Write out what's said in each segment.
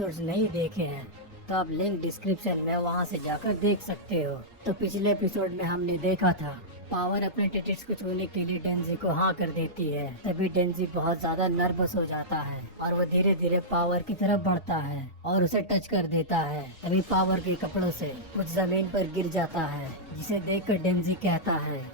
Episodes नहीं देखे हैं तो आप लिंक डिस्क्रिप्शन में वहां से जाकर देख सकते हो। तो पिछले एपिसोड में हमने देखा था पावर अपने टिटिट्स को छूने के लिए डेंजी को हाँ कर देती है। तभी डेंजी बहुत ज्यादा नर्वस हो जाता है और वो धीरे धीरे पावर की तरफ बढ़ता है और उसे टच कर देता है। तभी पावर के कपड़ों से कुछ जमीन पर गिर जाता है, जिसे देखकर डेंजी कहता है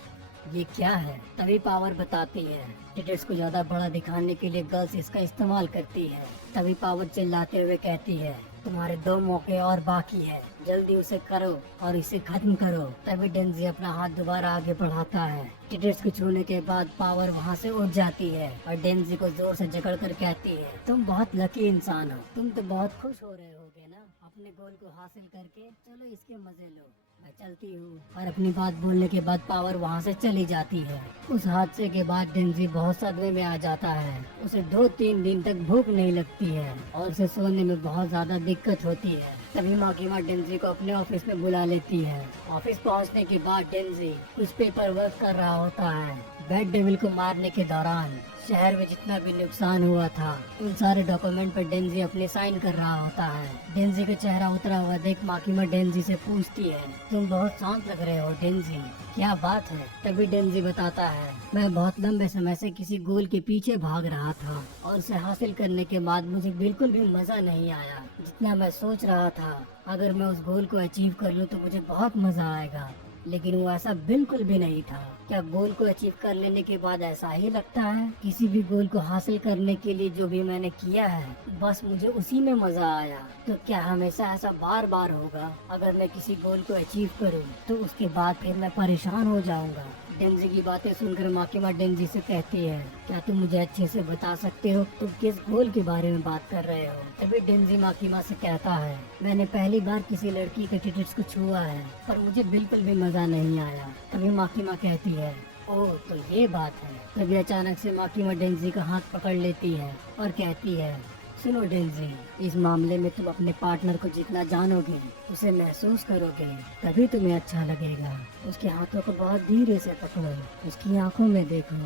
ये क्या है। तभी पावर बताती है टिटिट्स को ज्यादा बड़ा दिखाने के लिए गर्ल्स इसका इस्तेमाल करती है। तभी पावर चिल्लाते हुए कहती है तुम्हारे 2 मौके और बाकी है, जल्दी उसे करो और इसे खत्म करो। तभी डेंजी अपना हाथ दोबारा आगे बढ़ाता है। टिटिट्स को छूने के बाद पावर वहाँ से उठ जाती है और डेंजी को जोर से जकड़ कर कहती है तुम बहुत लकी इंसान हो, तुम तो बहुत खुश हो रहे होगे ना अपने गोल को हासिल करके, चलो इसके मजे लो, मैं चलती हूँ। और अपनी बात बोलने के बाद पावर वहाँ से चली जाती है। उस हादसे के बाद डेंजी बहुत सदमे में आ जाता है। उसे 2-3 दिन तक भूख नहीं लगती है और उसे सोने में बहुत ज्यादा दिक्कत होती है। तभी माकीमा डेंजी को अपने ऑफिस में बुला लेती है। ऑफिस पहुंचने के बाद डेंजी कुछ पेपर वर्क कर रहा होता है। बैड डेविल को मारने के दौरान शहर में जितना भी नुकसान हुआ था उन सारे डॉक्यूमेंट पर डेंजी अपने साइन कर रहा होता है। डेंजी का चेहरा उतरा हुआ देख माकीमा डेंजी से पूछती है तुम बहुत शांत लग रहे हो डेंजी, क्या बात है। तभी डेंजी बताता है मैं बहुत लंबे समय से किसी गोल के पीछे भाग रहा था और उसे हासिल करने के बाद मुझे बिल्कुल भी मजा नहीं आया जितना मैं सोच रहा था। अगर मैं उस गोल को अचीव कर लूँ तो मुझे बहुत मजा आएगा, लेकिन वो ऐसा बिल्कुल भी नहीं था। क्या गोल को अचीव कर लेने के बाद ऐसा ही लगता है? किसी भी गोल को हासिल करने के लिए जो भी मैंने किया है बस मुझे उसी में मजा आया। तो क्या हमेशा ऐसा बार बार होगा? अगर मैं किसी गोल को अचीव करूं तो उसके बाद फिर मैं परेशान हो जाऊंगा। डेंजी की बातें सुनकर माकीमा डेंजी से कहती है क्या तुम मुझे अच्छे से बता सकते हो तुम किस गोल के बारे में बात कर रहे हो। तभी डेंजी माकीमा से कहता है मैंने पहली बार किसी लड़की के टिटिट्स को छुआ है पर मुझे बिल्कुल भी मजा नहीं आया। तभी माकीमा कहती है ओह तो ये बात है। तभी अचानक से माकीमा डेंजी का हाथ पकड़ लेती है और कहती है सुनो डेंजी, इस मामले में तुम अपने पार्टनर को जितना जानोगे उसे महसूस करोगे तभी तुम्हें अच्छा लगेगा। उसके हाथों को बहुत धीरे से पकड़ो, उसकी आंखों में देखो,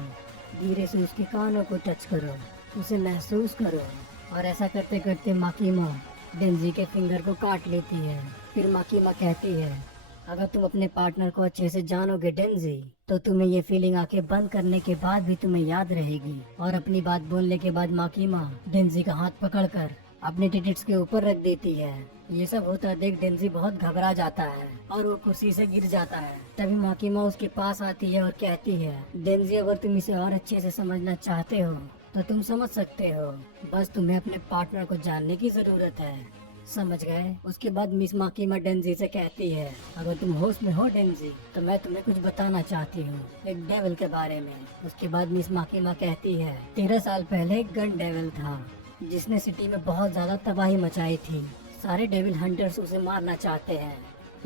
धीरे से उसके कानों को टच करो, उसे महसूस करो। और ऐसा करते करते माकीमा डेंजी के फिंगर को काट लेती है। फिर माकीमा कहती है अगर तुम अपने पार्टनर को अच्छे से जानोगे डेंजी तो तुम्हें ये फीलिंग आंखें बंद करने के बाद भी तुम्हें याद रहेगी। और अपनी बात बोलने के बाद माकीमा डेंजी का हाथ पकड़कर अपने टिटिट्स के ऊपर रख देती है। ये सब होता देख डेंजी बहुत घबरा जाता है और वो कुर्सी से गिर जाता है। तभी माकीमा उसके पास आती है और कहती है डेंजी अगर तुम इसे और अच्छे से समझना चाहते हो तो तुम समझ सकते हो, बस तुम्हें अपने पार्टनर को जानने की जरूरत है, समझ गए। उसके बाद मिस माकीमा डेंजी से कहती है अगर तुम होश में हो डेंजी तो मैं तुम्हें कुछ बताना चाहती हूँ एक डेविल के बारे में। उसके बाद मिस माकीमा कहती है 13 साल पहले एक गन डेविल था जिसने सिटी में बहुत ज्यादा तबाही मचाई थी। सारे डेविल हंटर्स उसे मारना चाहते हैं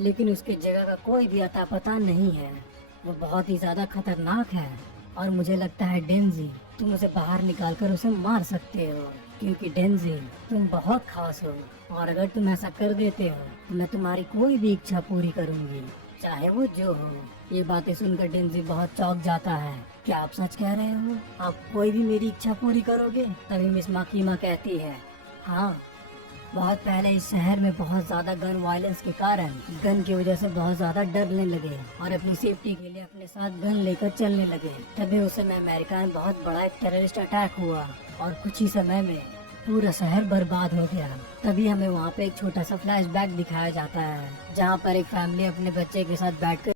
लेकिन उसकी जगह का कोई भी अता पता नहीं है। वो बहुत ही ज्यादा खतरनाक है और मुझे लगता है डेंजी तुम उसे बाहर निकाल कर उसे मार सकते हो, क्योंकि डेंजी तुम बहुत खास हो और अगर तुम ऐसा कर देते हो तो मैं तुम्हारी कोई भी इच्छा पूरी करूंगी, चाहे वो जो हो। ये बातें सुनकर डेंजी बहुत चौंक जाता है। क्या आप सच कह रहे हो? आप कोई भी मेरी इच्छा पूरी करोगे? तभी मिस माकीमा कहती है हाँ, बहुत पहले इस शहर में बहुत ज्यादा गन वायलेंस के कारण गन की वजह से बहुत ज्यादा डरने लगे और अपनी सेफ्टी के लिए अपने साथ गन लेकर चलने लगे। तभी उस समय अमेरिका में बहुत बड़ा एक टेररिस्ट अटैक हुआ और कुछ ही समय में पूरा शहर बर्बाद हो गया। तभी हमें वहाँ पे एक छोटा सा फ्लैशबैक दिखाया जाता है जहाँ पर एक फैमिली अपने बच्चे के साथ बैठकर